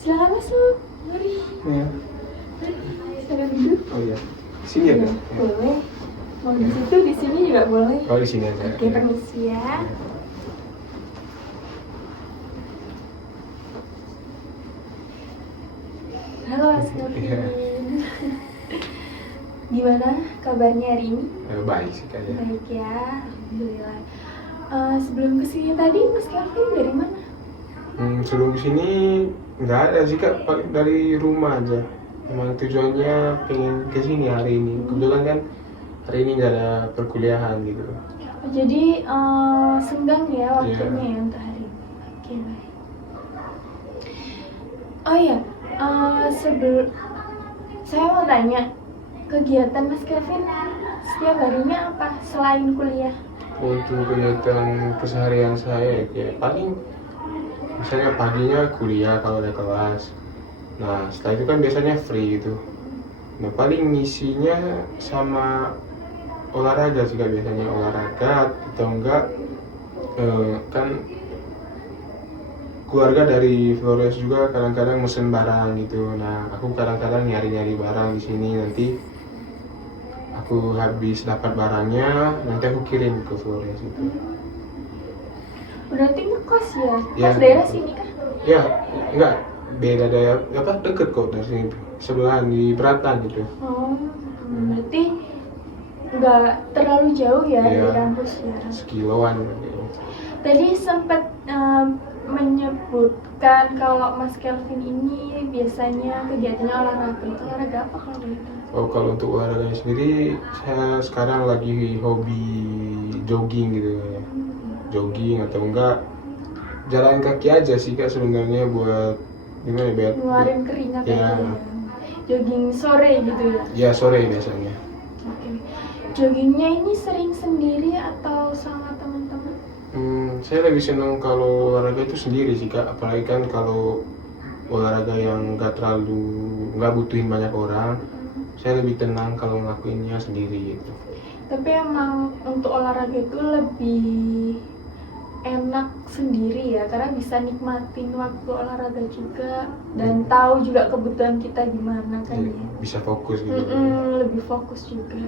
Silakan masuk. Mari. Ya. Silakan duduk. Oh iya. Sini ya, Kak? Boleh. Mau di situ, di sini juga boleh. Oh, di sini aja. Oke, permisi ya. Halo Mas Kelvin. Iya. Gimana kabarnya hari ini? Baik sih Kak ya. Baik ya, alhamdulillah. Sebelum kesini tadi Mas Kelvin dari mana? Sebelum sini nggak ada sih Kak, paling dari rumah aja. Emang tujuannya pengen ke sini hari ini. Kebetulan kan hari ini nggak ada perkuliahan gitu. Jadi senggang ya waktunya Iya. ya untuk hari ini. Oke, baik. Oh iya, sebelum saya mau tanya, kegiatan Mas Kelvin setiap harinya apa selain kuliah? Untuk kegiatan keseharian saya ya paling misalnya paginya kuliah kalau ada kelas. Nah setelah itu kan biasanya free gitu. Nah paling ngisinya sama olahraga sih Kak, biasanya olahraga atau enggak kan keluarga dari Flores juga kadang-kadang mesen barang gitu. Nah aku kadang-kadang nyari-nyari barang di sini, nanti aku habis dapat barangnya nanti aku kirim ke Flores gitu. Berarti ngekos ya? Ya. Kos daerah sini kah? Ya enggak, beda daerah apa, deket kok dari sini, sebelahan di Beratan gitu. Oh, berarti nggak terlalu jauh ya dari Iya. kampus ya. Sekiloan gitu. Tadi sempat menyebutkan kalau Mas Kelvin ini biasanya kegiatannya olahraga. Itu olahraga apa kalau boleh tahu? Oh kalau untuk olahraganya sendiri, saya sekarang lagi hobi jogging gitu ya. Jogging atau enggak jalan kaki aja sih Kak sebenarnya, buat gimana ya, biar Ngeluarin keringat ya. aja ya. Jogging sore gitu ya. Ya sore biasanya. Oke. Joggingnya ini sering sendiri atau sama teman-teman? Saya lebih senang kalau olahraga itu sendiri sih Kak, apalagi kan kalau olahraga yang nggak butuhin banyak orang, saya lebih tenang kalau ngelakuinnya sendiri gitu. Tapi emang untuk olahraga itu lebih enak sendiri ya, karena bisa nikmatin waktu olahraga juga dan tahu juga kebutuhan kita gimana kan ya. Bisa fokus gitu. Lebih fokus juga.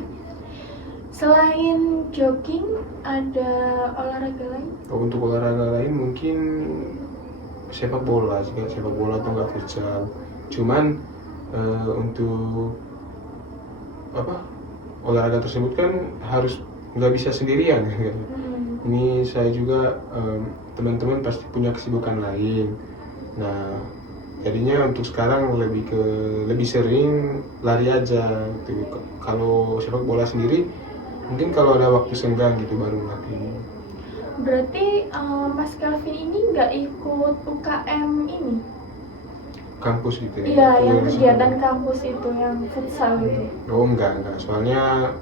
Selain jogging, ada olahraga lain? Untuk olahraga lain mungkin sepak bola sih Kak, sepak bola atau enggak futsal. Cuman untuk apa, olahraga tersebut kan harus nggak bisa sendirian kan. Ini saya juga teman-teman pasti punya kesibukan lain. Nah jadinya untuk sekarang lebih sering lari aja gitu. Kalau sepak bola sendiri mungkin kalau ada waktu senggang gitu baru latihan. Berarti Mas Kelvin ini nggak ikut UKM ini? Kampus gitu ya? Iya, yang kegiatan kampus itu, yang futsal itu. Oh enggak, soalnya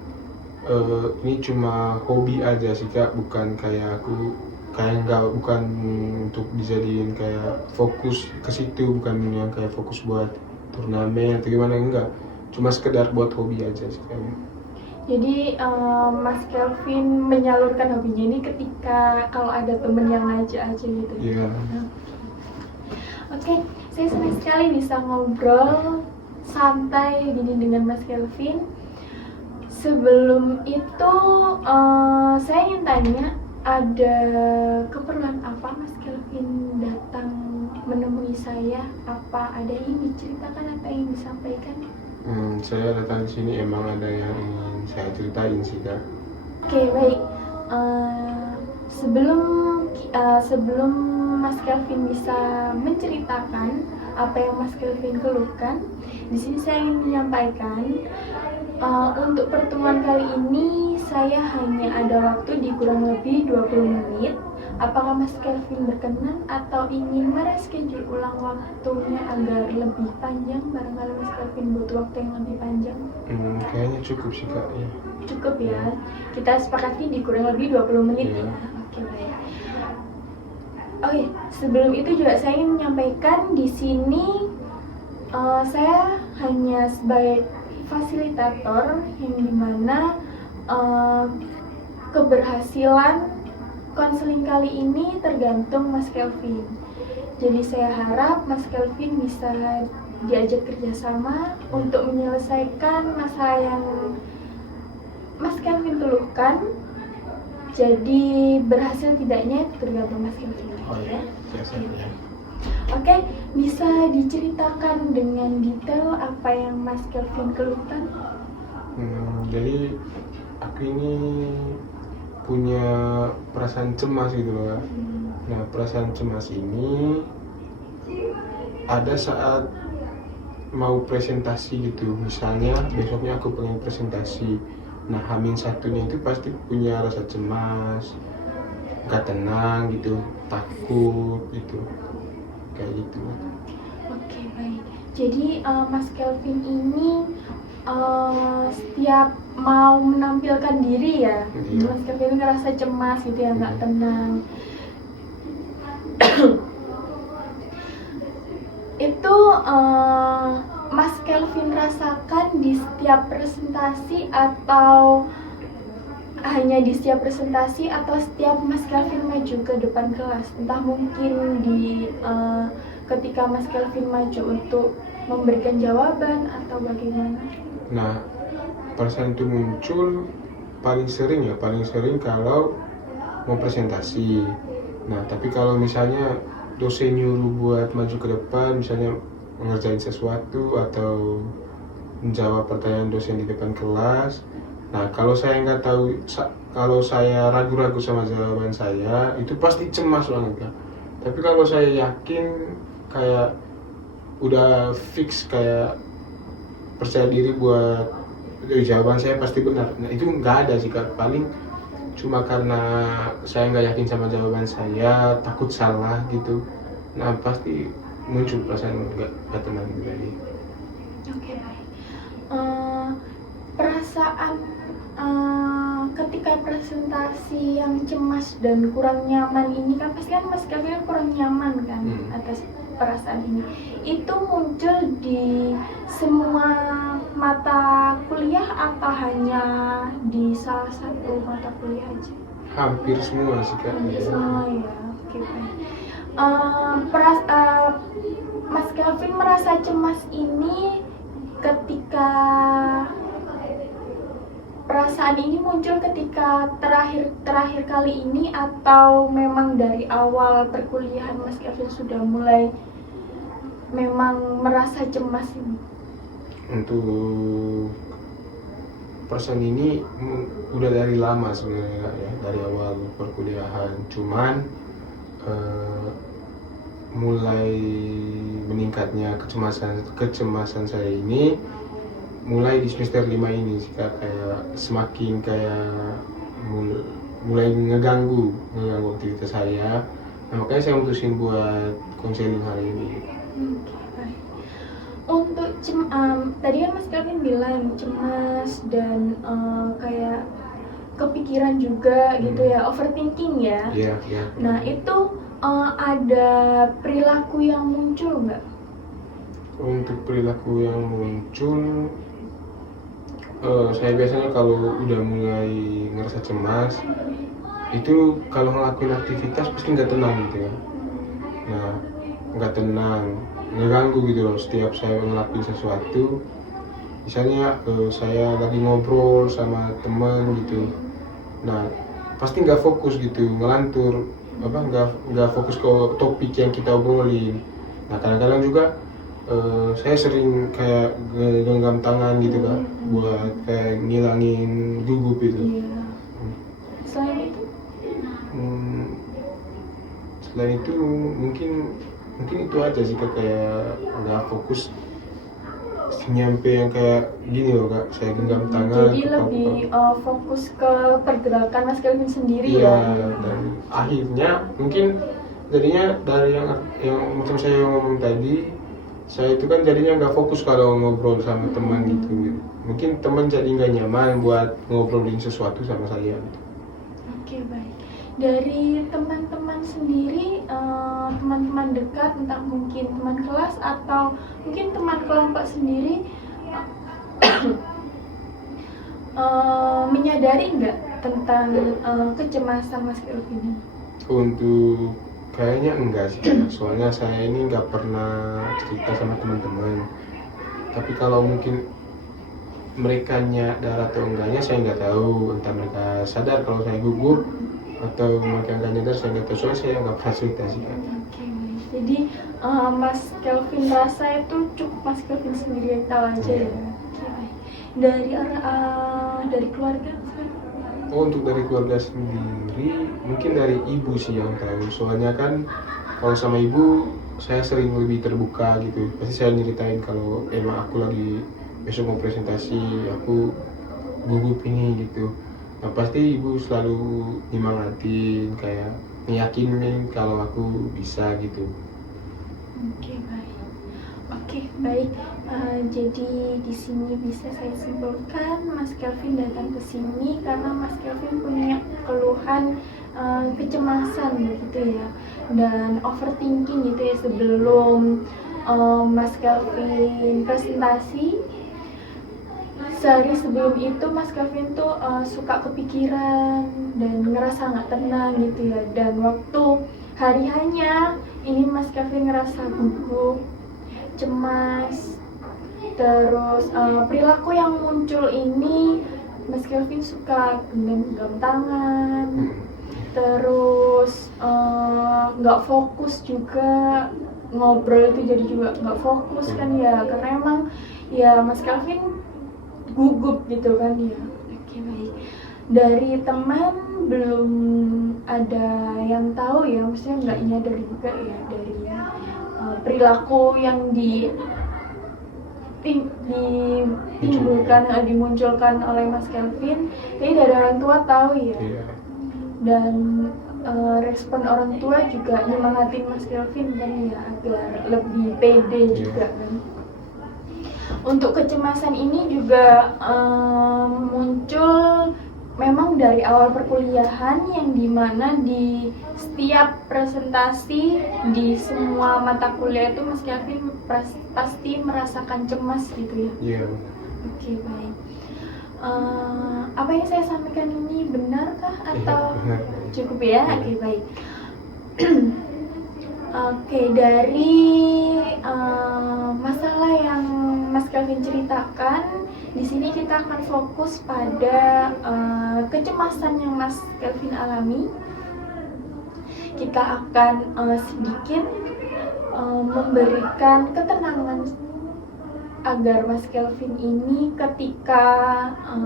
ini cuma hobi aja sih Kak, bukan kayak bukan untuk dijadiin kayak fokus ke situ, bukan yang kayak fokus buat turnamen atau gimana, enggak, cuma sekedar buat hobi aja sih Kak. Jadi Mas Kelvin menyalurkan hobinya ini ketika kalau ada temen yang ngajak aja gitu. Iya. Oke, saya senang sekali bisa ngobrol santai gini dengan Mas Kelvin. Sebelum itu saya ingin tanya, ada keperluan apa Mas Kelvin datang menemui saya? Apa ada yang ingin diceritakan atau yang disampaikan? Saya datang di sini emang ada yang ingin saya ceritain sih Kak. Oke, baik. Sebelum Mas Kelvin bisa menceritakan apa yang Mas Kelvin keluhkan, di sini saya ingin menyampaikan untuk pertemuan kali ini saya hanya ada waktu di kurang lebih 20 menit. Apakah Mas Kelvin berkenan atau ingin mereschedule ulang waktunya agar lebih panjang? Barangkali Mas Kelvin butuh waktu yang lebih panjang. Kayaknya cukup sih Kak ya. Cukup ya. Kita sepakati di kurang lebih 20 menit Iya. ya. Oke, baik. Oh iya, sebelum itu juga saya ingin menyampaikan di sini saya hanya sebagai fasilitator yang dimana keberhasilan konseling kali ini tergantung Mas Kelvin. Jadi saya harap Mas Kelvin bisa diajak kerjasama untuk menyelesaikan masalah yang Mas Kelvin keluhkan. Jadi berhasil tidaknya itu tergantung Mas Kelvin. Oh ya, siap ya. Oke, bisa diceritakan dengan detail apa yang Mas Kelvin keluhkan? Jadi aku ini punya perasaan cemas gitu loh Kak. Nah, perasaan cemas ini ada saat mau presentasi gitu. Misalnya besoknya aku pengen presentasi. Nah, Hamin satunya itu pasti punya rasa cemas, gak tenang gitu, takut gitu, kayak gitu. Oke, baik. Jadi Mas Kelvin ini setiap mau menampilkan diri ya, Iya. Mas Kelvin ngerasa cemas gitu ya, nggak tenang. Itu Mas Kelvin rasakan di setiap presentasi atau hanya di setiap presentasi atau setiap Mas Kelvin maju ke depan kelas? Entah mungkin di ketika Mas Kelvin maju untuk memberikan jawaban atau bagaimana? Nah, perasaan itu muncul paling sering kalau mau presentasi. Nah, tapi kalau misalnya dosen nyuruh buat maju ke depan, misalnya mengerjain sesuatu atau menjawab pertanyaan dosen di depan kelas. Nah, kalau saya nggak tahu, kalau saya ragu-ragu sama jawaban saya, itu pasti cemas banget kan. Tapi kalau saya yakin, kayak udah fix, kayak percaya diri buat jawaban saya pasti benar. Nah, itu nggak ada sih Kak. Paling cuma karena saya nggak yakin sama jawaban saya, takut salah gitu. Nah, pasti muncul perasaan nggak tenang gitu tadi. Oke, baik. Perasaan ketika presentasi yang cemas dan kurang nyaman ini kan pasti kan Mas Kelvin kurang nyaman kan atas perasaan ini. Itu muncul di semua mata kuliah atau hanya di salah satu mata kuliah aja? Hampir semua sih Kak. Hampir semua ya. Oke, baik. Mas Kelvin merasa cemas ini ketika perasaan ini muncul ketika terakhir kali ini atau memang dari awal perkuliahan Mas Kelvin sudah mulai memang merasa cemas ini? Untuk perasaan ini udah dari lama sebenarnya ya, dari awal perkuliahan. Cuman mulai meningkatnya kecemasan saya ini mulai di semester 5 ini sih Kak. Kayak semakin kayak mulai ngeganggu aktivitas saya. Nah, makanya saya mutusin buat konseling hari ini. Baik. Untuk tadi kan Mas Kelvin bilang cemas dan kayak kepikiran juga gitu ya, overthinking ya. Iya. Nah, itu ada perilaku yang muncul nggak? Untuk perilaku yang muncul, saya biasanya kalau udah mulai ngerasa cemas, itu kalau ngelakuin aktivitas pasti nggak tenang gitu ya. Nah, nggak tenang, ngeganggu gitu loh setiap saya ngelakuin sesuatu. Misalnya saya lagi ngobrol sama teman gitu, nah pasti nggak fokus gitu, ngelantur, nggak fokus ke topik yang kita obrolin. Nah, kadang-kadang juga saya sering kayak genggam tangan gitu kan, buat kayak ngilangin gugup itu. Iya. Selain itu? Selain itu mungkin itu aja sih Kak, kayak nggak fokus nyampe yang kayak gini loh Kak, saya genggam tangan. Jadi lebih fokus ke pergerakan Mas Kelvin sendiri Iya, ya. dan akhirnya mungkin jadinya dari yang macam saya ngomong tadi, saya itu kan jadinya nggak fokus kalau ngobrol sama teman gitu. Mungkin teman jadi nggak nyaman buat ngobrolin sesuatu sama saya gitu. Oke, baik. Dari teman-teman sendiri, teman-teman dekat, entah mungkin teman kelas atau mungkin teman kelompok sendiri, menyadari nggak tentang kecemasan Mas Kelvin ini? Untuk Kayaknya enggak sih, Kak. Soalnya saya ini nggak pernah cerita sama teman-teman. Tapi kalau mungkin mereka nyadar atau enggaknya saya nggak tahu. Entah mereka sadar kalau saya gugup atau mereka nggak nyadar, saya nggak tahu. Soalnya saya nggak pernah cerita sih, Kak. Oke, jadi Mas Kelvin rasa itu cukup Mas Kelvin sendiri yang tahu aja ya. Oke, baik. Dari keluarga? Oh, untuk dari keluarga sendiri, mungkin dari ibu sih yang tahu. Soalnya kan kalau sama ibu saya sering lebih terbuka gitu. Pasti saya nyeritain kalau emang aku lagi besok mau presentasi, aku gugup ini gitu. Nah, pasti ibu selalu nyemangatin, kayak meyakinin kalau aku bisa gitu. Oke, baik. Oke, baik. Jadi di sini bisa saya simpulkan Mas Kelvin datang ke sini karena Mas Kelvin punya keluhan kecemasan begitu ya, dan overthinking gitu ya sebelum Mas Kelvin presentasi. Sehari sebelum itu Mas Kelvin tuh suka kepikiran dan ngerasa nggak tenang gitu ya, dan waktu hari hanya ini Mas Kelvin ngerasa gugup, cemas. Terus perilaku yang muncul ini Mas Kelvin suka genggam tangan, terus nggak fokus juga, ngobrol itu jadi juga nggak fokus kan ya, karena emang ya Mas Kelvin gugup gitu kan ya. Oke, baik. Dari teman belum ada yang tahu ya, maksudnya nggak nyadar juga ya dari perilaku yang dimunculkan oleh Mas Kelvin. Jadi dari orang tua tahu ya. Dan respon orang tua juga nyemangatin Mas Kelvin kan ya, agar lebih pede juga kan. Untuk kecemasan ini juga muncul memang dari awal perkuliahan, yang dimana di setiap presentasi di semua mata kuliah itu Mas Kelvin pasti merasakan cemas gitu ya. Iya. Oke, baik. Apa yang saya sampaikan ini benarkah atau benar. cukup ya? Oke, baik. Oke, dari masalah yang Mas Kelvin ceritakan, di sini kita akan fokus pada kecemasan yang Mas Kelvin alami. Kita akan sedikit memberikan ketenangan agar Mas Kelvin ini ketika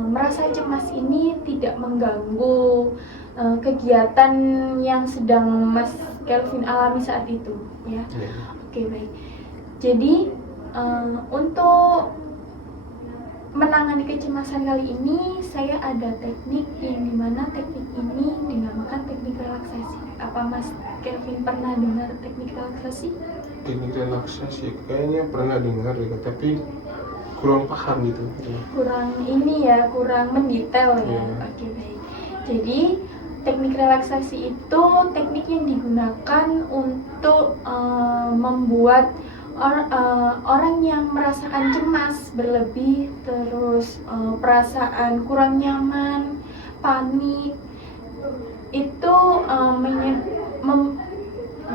merasa cemas ini tidak mengganggu kegiatan yang sedang Mas Kelvin alami saat itu ya. Oke, baik. Jadi untuk menangani kecemasan kali ini saya ada teknik, yang dimana teknik ini dinamakan teknik relaksasi. Apa Mas Kelvin pernah dengar teknik relaksasi? Teknik relaksasi kayaknya pernah dengar ya, tapi kurang paham gitu. Kurang mendetail ya. Oke, baik. Jadi teknik relaksasi itu teknik yang digunakan untuk membuat orang yang merasakan cemas berlebih, terus perasaan kurang nyaman, panik, itu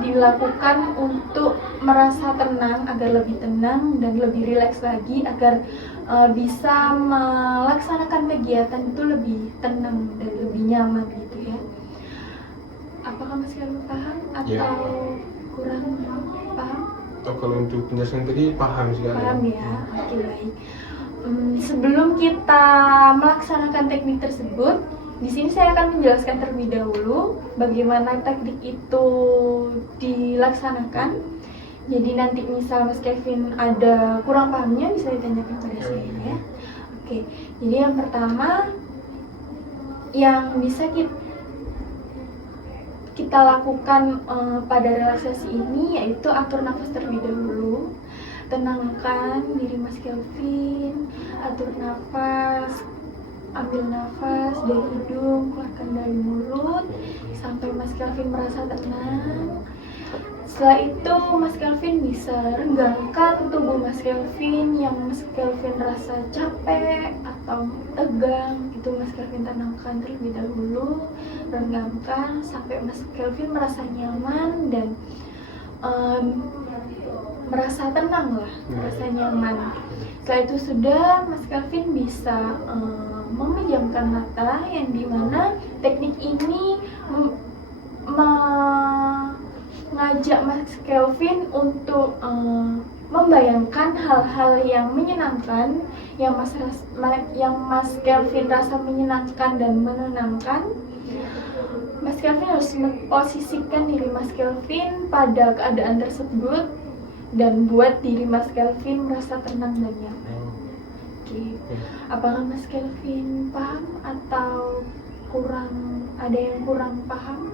dilakukan untuk merasa tenang, agar lebih tenang dan lebih rileks lagi, agar bisa melaksanakan kegiatan itu lebih tenang dan lebih nyaman gitu ya. Apakah masih paham atau Ya. kurang paham? Oh, kalau untuk penjelasan tadi paham sekali. Paham ya, oke, baik. Sebelum kita melaksanakan teknik tersebut, di sini saya akan menjelaskan terlebih dahulu bagaimana teknik itu dilaksanakan. Jadi nanti misal Mas Kelvin ada kurang pahamnya bisa ditanyakan pada saya ya. Oke, jadi yang pertama yang bisa kita lakukan pada relaksasi ini yaitu atur nafas terlebih dahulu. Tenangkan diri Mas Kelvin, atur nafas, ambil nafas dari hidung, keluarkan dari mulut sampai Mas Kelvin merasa tenang. Setelah itu Mas Kelvin bisa renggangkan tubuh Mas Kelvin yang Mas Kelvin rasa capek atau tegang, itu Mas Kelvin tenangkan terlebih dahulu, renggangkan sampai Mas Kelvin merasa nyaman dan merasa tenang lah, merasa nyaman. Setelah itu sudah Mas Kelvin bisa memejamkan mata, yang dimana teknik ini mengajak Mas Kelvin untuk membayangkan hal-hal yang menyenangkan, yang Mas Kelvin rasa menyenangkan dan menenangkan. Mas Kelvin harus memposisikan diri Mas Kelvin pada keadaan tersebut dan buat diri Mas Kelvin merasa tenang dan nyaman. Oke. Apakah Mas Kelvin paham atau ada yang kurang paham?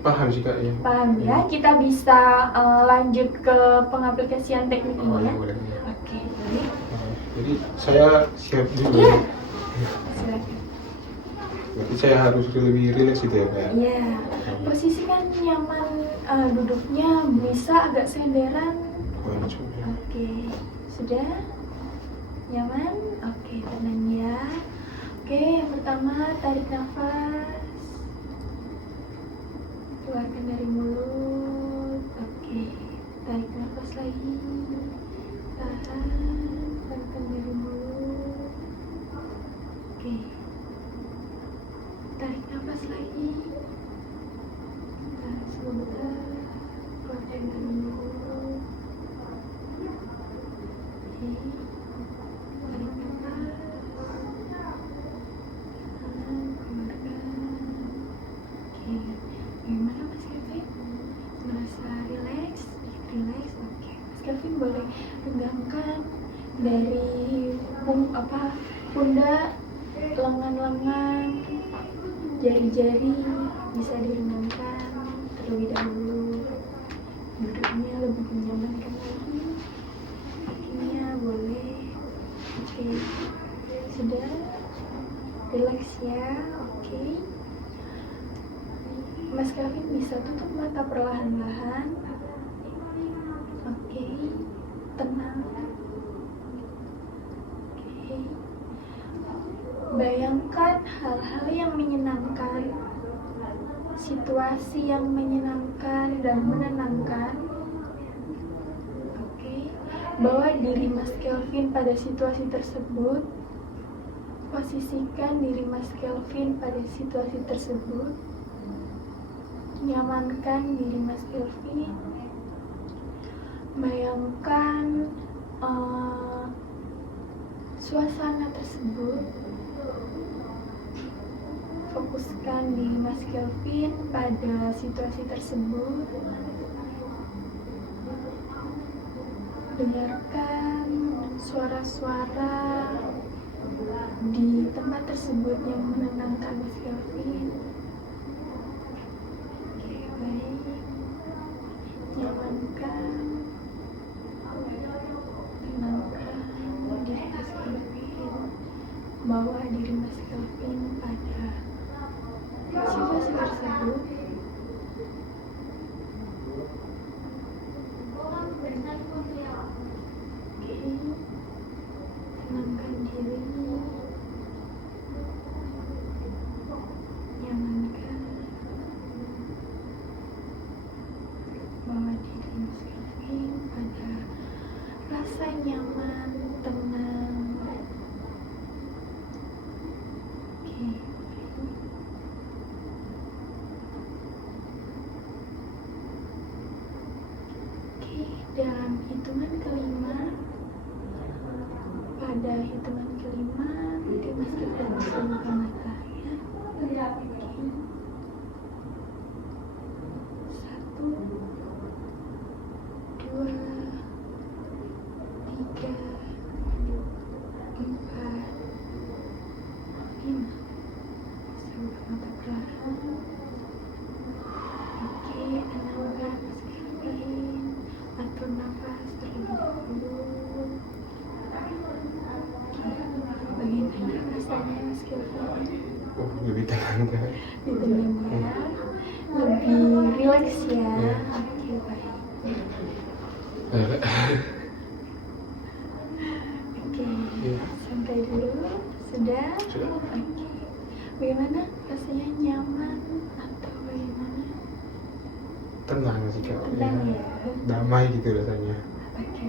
Paham sih Kak ya. Paham ya. Kita bisa lanjut ke pengaplikasian teknik ini ya. Boleh. Oke, baik. Jadi saya siap dulu. Iya. Silakan. Berarti saya harus lebih rileks gitu ya Kak? Iya. Posisikan nyaman, duduknya bisa agak senderan. Oke, sudah nyaman. Oke, tenang ya. Oke, yang pertama tarik nafas, keluarkan dari mulut. Oke, tarik nafas lagi, tahan, keluarkan dari mulut. Oke, tarik nafas lagi, tahan sebentar, keluarkan dari mulut. Oke, tarik nafas, tahan, keluarkan. Oke, gimana Mas Kelvin? Merasa rileks? Rileks? Oke, Mas Kelvin boleh regangkan dari pundak, lengan-lengan, jari-jari bisa diregangkan terlebih dahulu. Duduknya lebih menyamankan lagi. Kakinya boleh. Oke, sudah rileks ya. Oke, Mas Kelvin bisa tutup mata perlahan-lahan. Oke, tenang. Oke, bayangkan hal-hal yang menyenangkan, situasi yang menyenangkan dan menenangkan. Oke, bawa diri Mas Kelvin pada situasi tersebut. Posisikan diri Mas Kelvin pada situasi tersebut. Nyamankan diri Mas Kelvin. Bayangkan suasana tersebut. Fokuskan diri Mas Kelvin pada situasi tersebut. Dengarkan suara-suara di tempat tersebut yang menenangkan Mas Kelvin. Oke, baik. Nyamankan, tenangkan diri Mas Kelvin. Bawa diri Mas Kelvin pada situasi tersebut. Oke, tenangkan diri, nyamankan, bawa diri Mas Kelvin pada rasa nyaman, tenang. Oke, dalam hitungan kelima, pada hitungan kelima nanti Mas Kelvin bisa buka matanya. Satu, dua, tiga, empat, lima. Bisa buka mata perlahan. Oke, tenangkan Mas Kelvin. Atur nafas terlebih dahulu. Bagaimana rasanya Mas Kelvin? Lebih tenang Kak. Lebih tenang ya, lebih rileks ya. Oke, baik. Oke, Iya. santai dulu. Sudah? Sudah. Oke. Bagaimana? Rasanya nyaman atau bagaimana? Tenang sih Kak. Tenang Ya. ya? Damai gitu rasanya. Oke.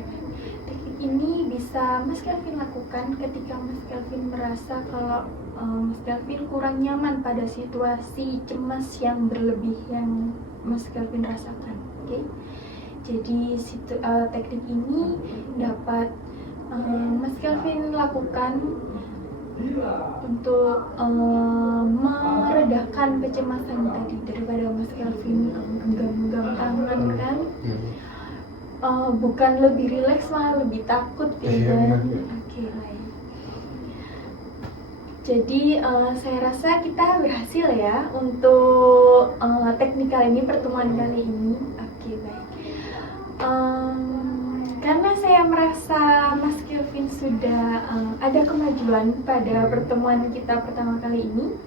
Teknik ini bisa Mas Kelvin lakukan ketika Mas Kelvin merasa kalau Mas Kelvin kurang nyaman pada situasi cemas yang berlebih yang Mas Kelvin rasakan. Oke. Jadi teknik ini dapat Mas Kelvin lakukan untuk meredakan kecemasan tadi daripada Mas Kelvin genggam-genggam tangan kan. Bukan lebih rileks malah lebih takut ya Iya, kan. benar. Oke, baik. Jadi saya rasa kita berhasil ya untuk teknik kali ini, pertemuan kali ini. Oke, baik. Karena saya merasa Mas Kelvin sudah ada kemajuan pada pertemuan kita pertama kali ini.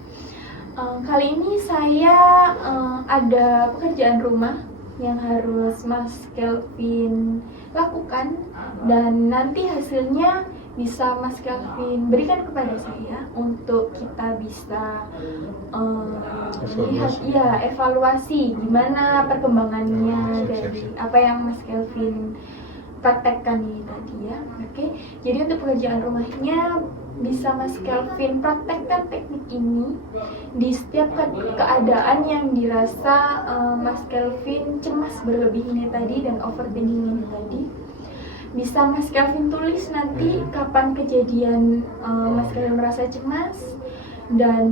Kali ini saya ada pekerjaan rumah yang harus Mas Kelvin lakukan dan nanti hasilnya bisa Mas Kelvin berikan kepada saya untuk kita bisa melihat evaluasi gimana perkembangannya dari apa yang Mas Kelvin praktekkan ini tadi ya. Oke. Jadi untuk pekerjaan rumahnya bisa Mas Kelvin praktekkan teknik ini di setiap keadaan yang dirasa Mas Kelvin cemas berlebih ini tadi dan overthinking ini tadi. Bisa Mas Kelvin tulis nanti kapan kejadian Mas Kelvin merasa cemas dan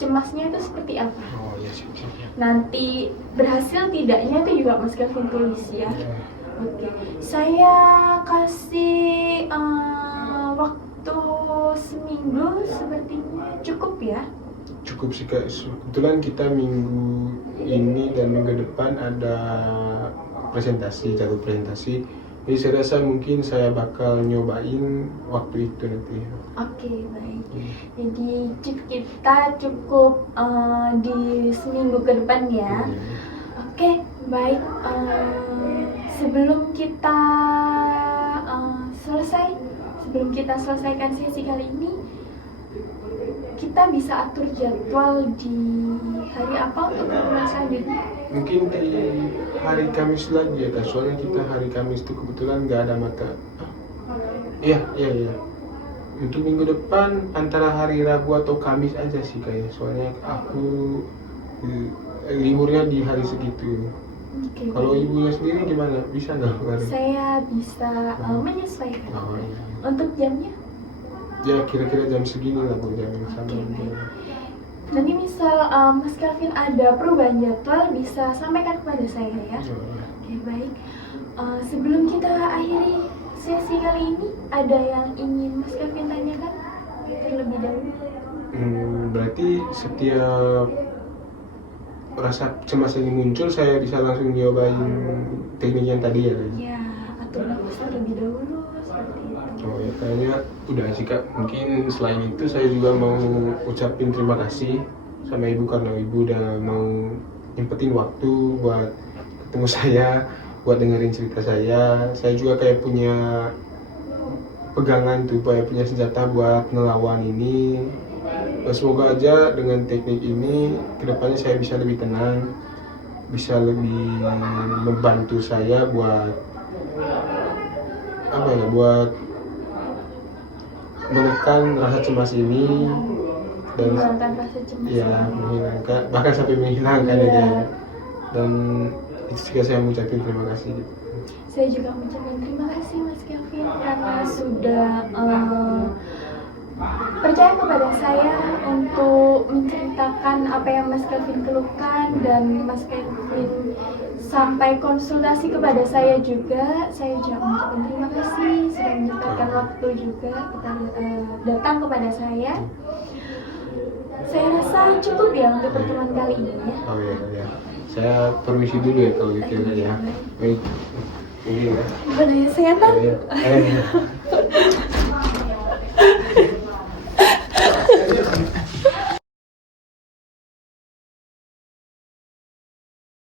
cemasnya itu seperti apa. Oh iya, siap. Nanti berhasil tidaknya itu juga Mas Kelvin tulis ya. Oke, saya kasih waktu seminggu sepertinya cukup ya. Cukup sih Kak. Kebetulan kita minggu ini dan minggu depan ada jadwal presentasi. Jadi saya rasa mungkin saya bakal nyobain waktu itu nanti. Oke, baik. Jadi kita cukup di seminggu ke depan ya. Oke, baik. Sebelum kita selesaikan sesi kali ini, kita bisa atur jadwal di hari apa untuk pertemuan selanjutnya? Mungkin di hari Kamis lagi ya Kak, soalnya kita hari Kamis itu kebetulan nggak ada mata. Iya. Untuk minggu depan antara hari Rabu atau Kamis aja sih kayak, soalnya aku liburnya di hari segitu. Oke, Kalau baik. ibunya sendiri gimana? Bisa nggak? Saya bisa menyesuaikan. Oh, iya. Untuk jamnya? Ya kira-kira jam segini lah Bu, jam yang sama. Oke, baik. Nanti misal Mas Kelvin ada perubahan jadwal bisa sampaikan kepada saya ya. Oke, baik. Sebelum kita akhiri sesi kali ini, ada yang ingin Mas Kelvin tanyakan terlebih dahulu? Berarti setiap rasa cemas ini muncul, saya bisa langsung nyobain teknik yang tadi ya? Ya, atur nafas terlebih dahulu seperti itu. Oh ya, kayaknya udah sih Kak. Mungkin selain itu saya juga mau ucapin terima kasih sama Ibu karena Ibu udah mau nyempetin waktu buat ketemu saya, buat dengerin cerita saya. Saya juga kayak punya pegangan tuh, punya senjata buat ngelawan ini. Semoga aja dengan teknik ini kedepannya saya bisa lebih tenang, bisa lebih membantu saya buat buat menekan rasa cemas ini dan Menghilangkan rasa cemas. ya menghilangkan, bahkan sampai menghilangkan Iya. ya. Dan itu juga saya mengucapkan terima kasih. Saya juga mengucapkan terima kasih Mas Kelvin karena sudah percaya kepada saya untuk menceritakan apa yang Mas Kelvin keluhkan dan Mas Kelvin sampai konsultasi kepada saya juga. Saya juga mengucapkan terima kasih sudah menyempatkan waktu juga datang kepada saya. Saya rasa cukup ya untuk pertemuan kali ini ya. Oh ya. Saya permisi dulu ya kalau gitu ya. Baik. Ini ya. Boleh saya tahu? Ya.